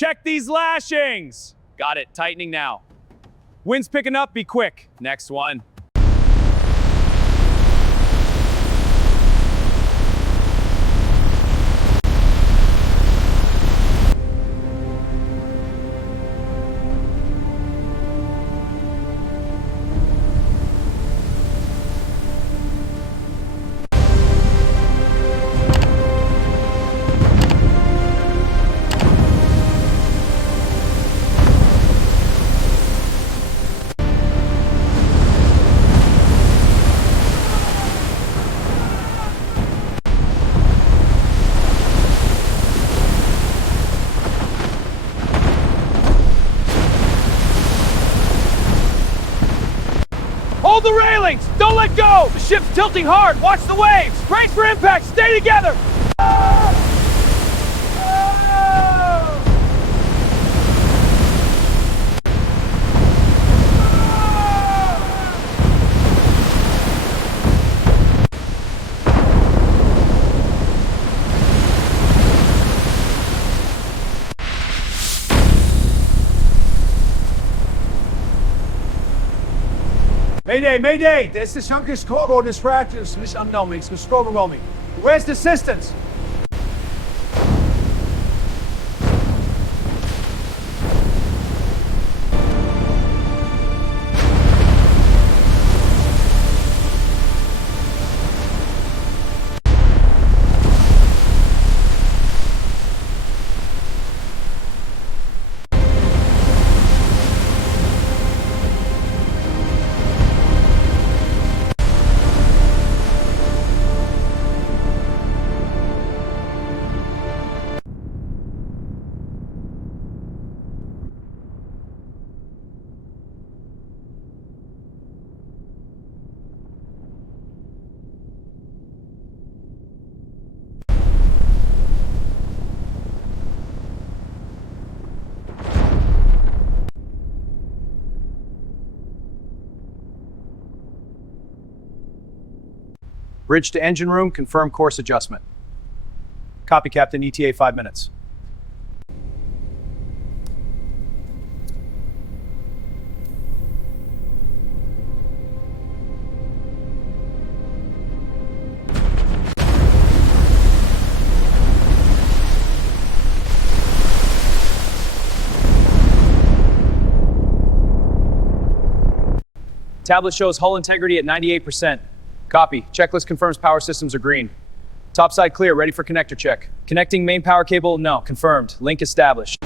Check these lashings. Got it, tightening now. Wind's picking up, be quick. Next one. Hold the railings! Don't let go! The ship's tilting hard! Watch the waves! Brace for impact! Stay together! Mayday, mayday! This is Hunker's cargo distractions. This unknown makes us me. Where's the assistance? Bridge to engine room, confirm course adjustment. Copy, Captain, ETA 5 minutes. Tablet shows hull integrity at 98%. Copy. Checklist confirms power systems are green. Topside clear, ready for connector check. Connecting main power cable, no, confirmed. Link established.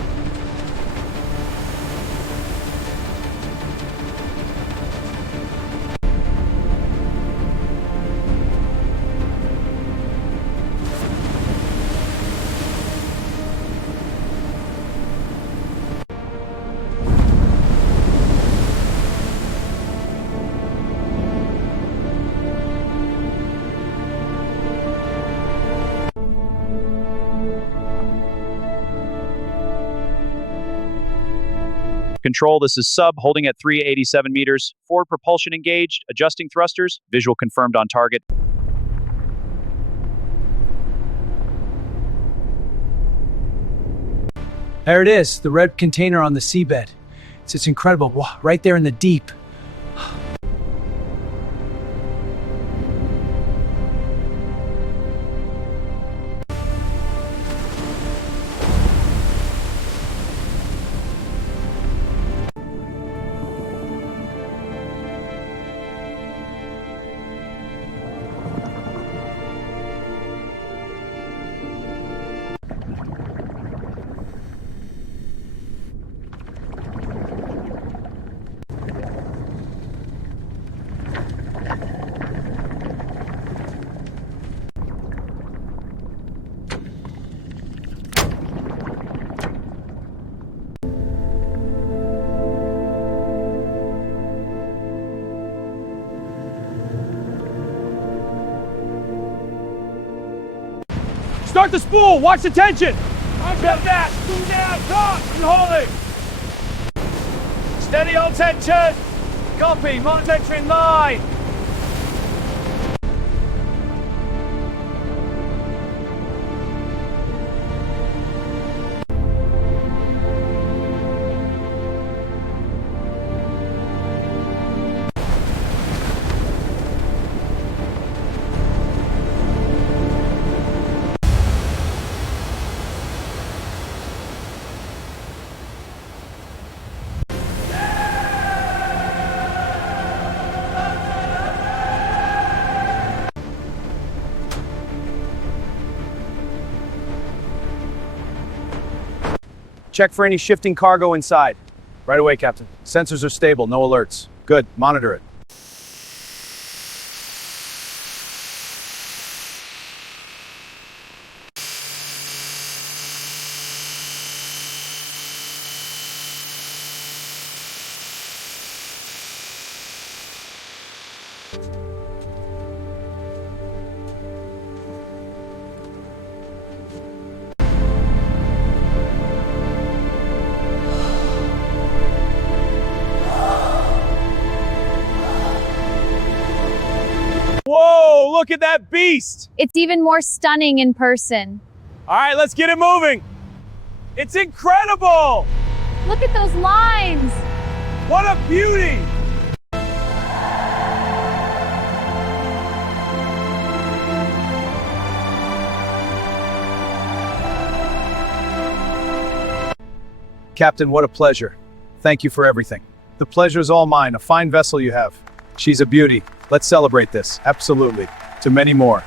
Control, this is sub, holding at 387 meters. Forward propulsion engaged, adjusting thrusters, visual confirmed on target. There it is, the red container on the seabed. It's incredible, wow, right there in the deep. Start the spool! Watch the tension! Get that! Spool down! Taut and holding! Steady on tension! Copy! Martin vector in line! Check for any shifting cargo inside. Right away, Captain. Sensors are stable, no alerts. Good, monitor it. Whoa, look at that beast! It's even more stunning in person. All right, let's get it moving. It's incredible! Look at those lines! What a beauty! Captain, what a pleasure. Thank you for everything. The pleasure is all mine. A fine vessel you have. She's a beauty. Let's celebrate this. Absolutely. To many more.